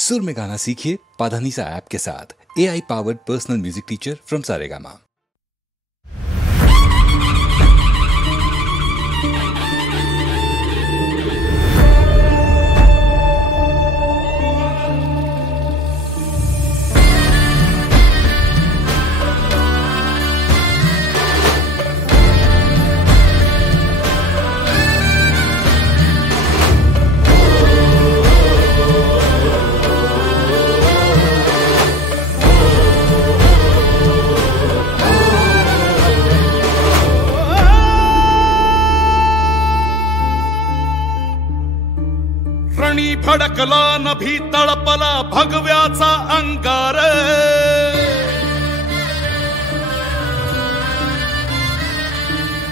सुर में गाना सीखिए पाधानीसा ऐप के साथ। AI powered personal music teacher from Saregama. रणी भडकला नभी तळपला भगव्याचा अंगार।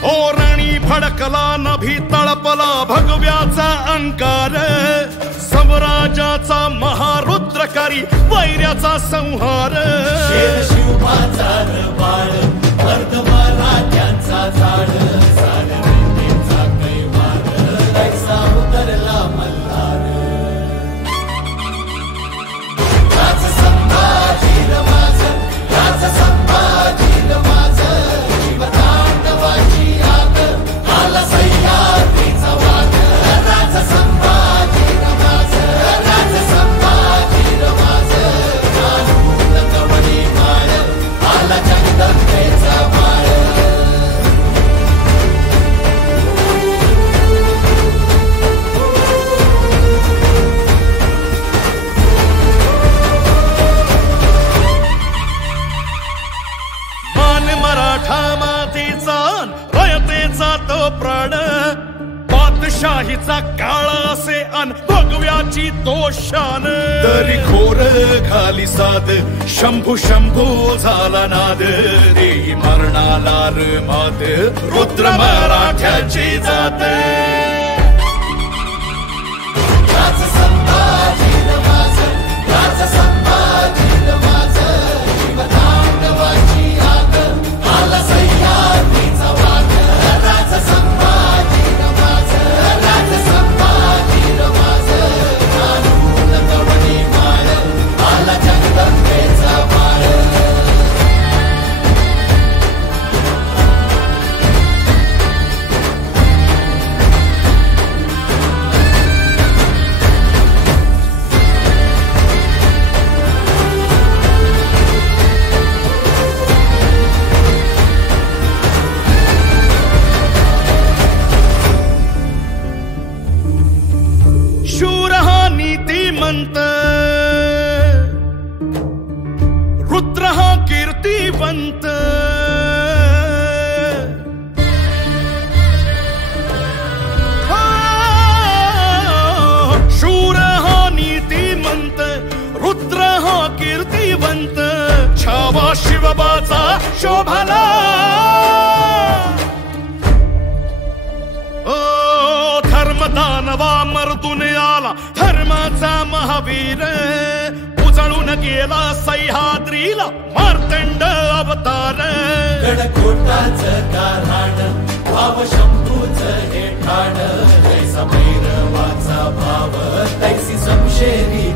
ओ रणी भडकला नभी तळपला भगव्याचा अंगार। समराजाचा महारुद्रकारी वैर्याचा संहार। शिवबाचा बाळ वर्धमाराज्यांचा झाड सार रणीचा कैवार ऐसा उतरला मल्हार। राज संभाजी माझं जीवतांडवाची आग आला सह्याद्रीचा वाद। राज संभाजी माझं कानून कवडी माळ आला जगदंबेचा माळ। मराठा मातीचा रयतेचा तो प्राण। बादशाहीचा काळा असे अन भगव्याची तो शान। तरी घोर खाली साद शंभू शंभू झाला नाद। देही मरणाला र मात रुद्र मराठ्याची जात। राज संभाजी माझं जीवतांडवाची आग आला सह्याद्रीचा वाद। राज संभाजी माझं कानून कवडी माळ आला जगदंबेचा माळ। शूर हा नीतिमंत रुद्र हा कीर्तिवंत। शूर हा नीतिमंत रुद्र हा कीर्तिवंत। छावा शिवबाचा शोभला धर्मदानवा मर्दून आला धर्माचा महावीर। उजळून गेला सह्याद्रीला मार्तंड अवतार। गडकोटाचं गाऱ्हाण भाव शंभूचं हे ठाण। जैसा भैरवाचा भाव तैसी समशेरी